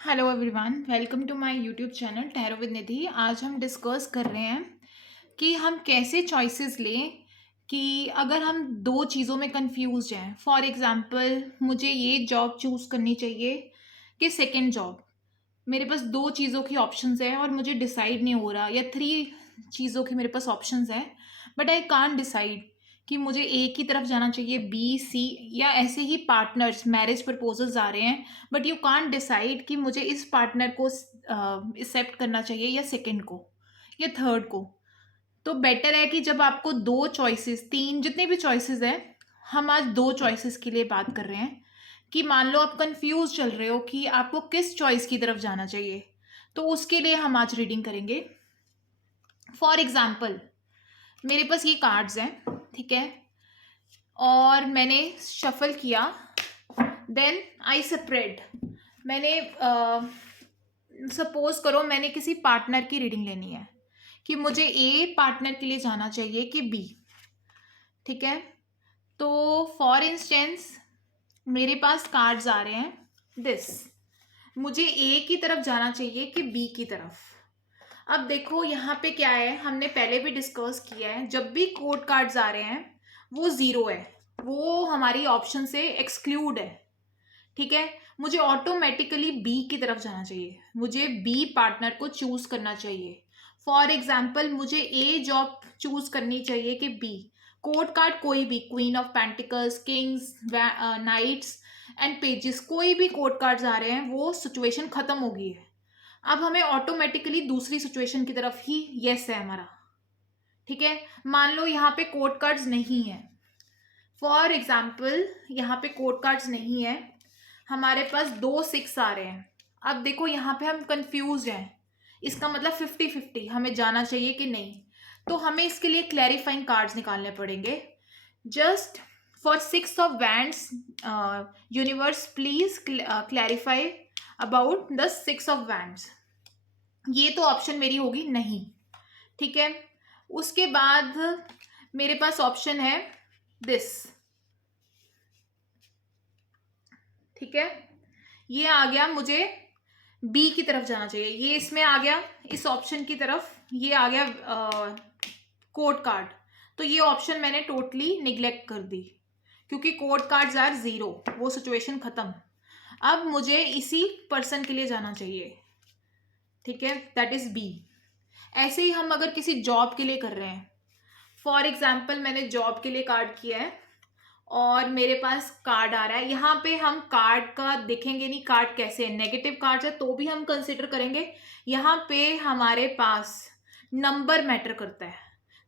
Hello everyone, welcome to my YouTube channel ठहरो with Nidhi. आज हम डिस्कस कर रहे हैं कि हम कैसे चॉइसेस लें कि अगर हम दो चीज़ों में कंफ्यूज हैं। फॉर एग्जांपल, मुझे ये जॉब चूज़ करनी चाहिए कि सेकंड जॉब। मेरे पास दो चीज़ों की ऑप्शंस है और मुझे डिसाइड नहीं हो रहा, या थ्री चीज़ों की मेरे पास ऑप्शंस है, बट आई कांट डिसाइड कि मुझे ए की तरफ जाना चाहिए, बी, सी, या ऐसे ही पार्टनर्स मैरिज प्रपोजल्स आ रहे हैं, बट यू कांट डिसाइड कि मुझे इस पार्टनर को एक्सेप्ट करना चाहिए या सेकंड को या थर्ड को। तो बेटर है कि जब आपको दो चॉइसेस, तीन, जितने भी चॉइसेस है, हम आज दो चॉइसेस के लिए बात कर रहे हैं कि मान लो आप कंफ्यूज चल रहे हो कि आपको किस चॉइस की तरफ जाना चाहिए, तो उसके लिए हम आज रीडिंग करेंगे। फॉर एग्जाम्पल, मेरे पास ये कार्ड्स हैं, ठीक है, और मैंने शफल किया, देन आई सेपरेट। मैंने सपोज करो मैंने किसी पार्टनर की रीडिंग लेनी है कि मुझे ए पार्टनर के लिए जाना चाहिए कि बी, ठीक है। तो फॉर इंस्टेंस मेरे पास कार्ड्स आ रहे हैं दिस, मुझे ए की तरफ जाना चाहिए कि बी की तरफ। अब देखो यहाँ पे क्या है, हमने पहले भी डिस्कस किया है, जब भी कोड कार्ड्स आ रहे हैं वो जीरो है, वो हमारी ऑप्शन से एक्सक्लूड है, ठीक है। मुझे ऑटोमेटिकली बी की तरफ जाना चाहिए, मुझे बी पार्टनर को चूज करना चाहिए। फॉर एग्जाम्पल, मुझे ए जॉब चूज करनी चाहिए कि बी। कोड कार्ड कोई भी, queen of pentacles, kings, knights and pages, कोई भी कोड कार्ड्स आ रहे हैं, वो सिचुएशन खत्म हो गई है। अब हमें ऑटोमेटिकली दूसरी सिचुएशन की तरफ ही यस है हमारा, ठीक है। मान लो यहाँ पे कोड कार्ड्स नहीं है, फॉर एग्जाम्पल यहाँ पे कोड कार्ड्स नहीं है, हमारे पास दो सिक्स आ रहे हैं। अब देखो यहाँ पे हम कंफ्यूज हैं, इसका मतलब 50-50 हमें जाना चाहिए कि नहीं। तो हमें इसके लिए क्लैरिफाइंग कार्ड्स निकालने पड़ेंगे। Just for six of wands, universe please clarify about the six of wands. ये तो ऑप्शन मेरी होगी नहीं, ठीक है। उसके बाद मेरे पास ऑप्शन है दिस, ठीक है। ये आ गया, मुझे बी की तरफ जाना चाहिए, ये इसमें आ गया, इस ऑप्शन की तरफ ये आ गया कोड कार्ड। तो ये ऑप्शन मैंने टोटली निग्लेक्ट कर दी क्योंकि कोड कार्ड्स आर जीरो, वो सिचुएशन खत्म। अब मुझे इसी पर्सन के लिए जाना चाहिए, ठीक है, दैट इज बी। ऐसे ही हम अगर किसी जॉब के लिए कर रहे हैं, फॉर एग्जाम्पल मैंने जॉब के लिए कार्ड किया है और मेरे पास कार्ड आ रहा है, यहाँ पे हम कार्ड का देखेंगे नहीं, कार्ड कैसे है, नेगेटिव कार्ड है तो भी हम कंसिडर करेंगे। यहाँ पे हमारे पास नंबर मैटर करता है,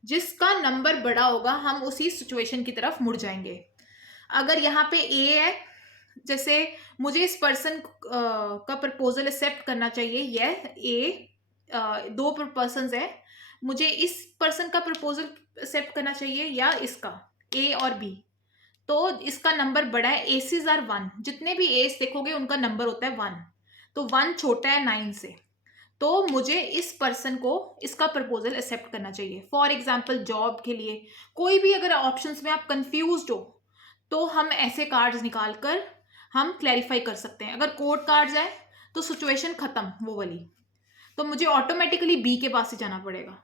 जिसका नंबर बड़ा होगा हम उसी सिचुएशन की तरफ मुड़ जाएंगे। अगर यहाँ पे ए है, जैसे मुझे इस पर्सन का प्रपोजल एक्सेप्ट करना चाहिए, यह ए, दो पर्सन है, मुझे इस पर्सन का प्रपोजल एक्सेप्ट करना चाहिए या इसका, ए और बी। तो इसका नंबर बड़ा है, एसीज आर वन, जितने भी एस देखोगे उनका नंबर होता है वन, तो वन छोटा है नाइन से। तो मुझे इस पर्सन को इसका प्रपोजल एक्सेप्ट करना चाहिए। फॉर एग्जाम्पल जॉब के लिए कोई भी अगर ऑप्शंस में आप कंफ्यूज हो तो हम ऐसे कार्ड्स निकाल कर हम क्लैरिफाई कर सकते हैं। अगर कोड कार्ड्स है तो सिचुएशन खत्म वो वाली, तो मुझे ऑटोमेटिकली बी के पास ही जाना पड़ेगा,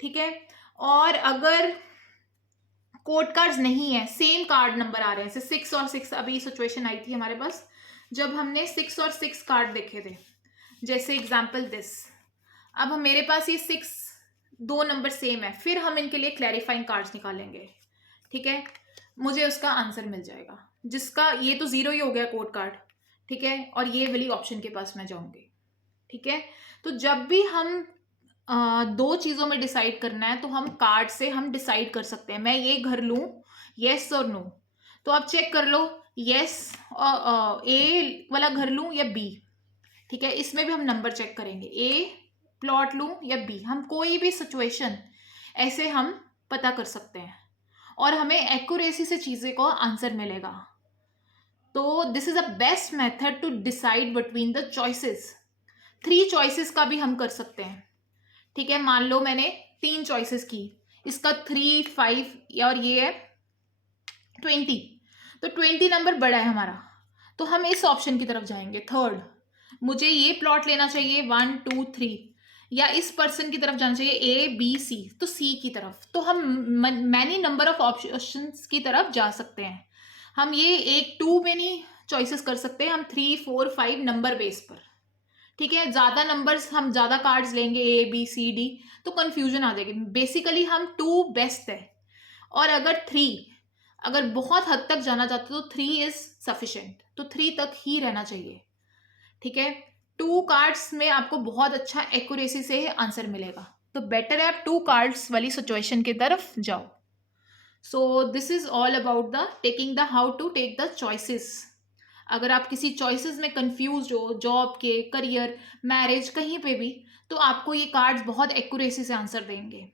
ठीक है। और अगर कोड कार्ड्स नहीं है, सेम कार्ड नंबर आ रहे हैं, जैसे सिक्स और सिक्स, अभी सिचुएशन आई थी हमारे पास जब हमने सिक्स और सिक्स कार्ड देखे थे, जैसे एग्जाम्पल दिस। अब मेरे पास ये सिक्स, दो नंबर सेम है, फिर हम इनके लिए क्लैरिफाइंग कार्ड्स निकालेंगे, ठीक है। मुझे उसका आंसर मिल जाएगा, जिसका ये तो जीरो ही हो गया कोड कार्ड, ठीक है, और ये वाली ऑप्शन के पास मैं जाऊंगी, ठीक है। तो जब भी हम दो चीज़ों में डिसाइड करना है तो हम कार्ड से हम डिसाइड कर सकते हैं, मैं ये घर लूँ, येस और नो। तो आप चेक कर लो, येस और ए वाला घर लूँ या बी, ठीक है। इसमें भी हम नंबर चेक करेंगे, ए प्लॉट लूँ या बी, हम कोई भी सिचुएशन ऐसे हम पता कर सकते हैं और हमें एक्यूरेसी से चीज़ें को आंसर मिलेगा। तो this is a best method to decide between the choices. Three choices का भी हम कर सकते हैं, ठीक है। मान लो मैंने तीन चॉइसेस की, इसका 3, 5 और ये है 20, तो 20 नंबर बड़ा है हमारा, तो हम इस ऑप्शन की तरफ जाएंगे थर्ड। मुझे ये प्लॉट लेना चाहिए 1 2 3, या इस पर्सन की तरफ जाना चाहिए ए बी सी, तो सी की तरफ, तो हम मैनी नंबर ऑफ ऑप्शंस की तरफ जा सकते हैं। हम ये एक 2 में नहीं चॉइसेस कर सकते, हम 3 4 5 नंबर बेस पर, ठीक है। ज्यादा नंबर्स, हम ज्यादा कार्ड्स लेंगे ए बी सी डी, तो कंफ्यूजन आ जाएगी। बेसिकली हम 2 बेस्ट है, और अगर 3, अगर बहुत हद तक जाना चाहते हो तो 3 इज सफिशिएंट, तो 3 तक ही रहना चाहिए, ठीक है। 2 कार्ड्स में आपको बहुत अच्छा एक्यूरेसी से आंसर मिलेगा, तो बेटर है आप 2 कार्ड्स वाली सिचुएशन की तरफ जाओ। So this is all about the taking the how to take the choices. अगर आप किसी चॉइसेस में कंफ्यूज हो, जॉब के, करियर, मैरिज, कहीं पे भी, तो आपको ये कार्ड्स बहुत एक्यूरेसी से आंसर देंगे,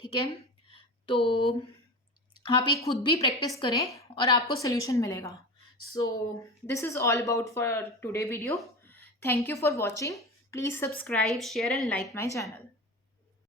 ठीक है। तो आप ये खुद भी प्रैक्टिस करें और आपको सोल्यूशन मिलेगा। सो this is all about for today video. Thank you for watching. Please subscribe, share and like my channel.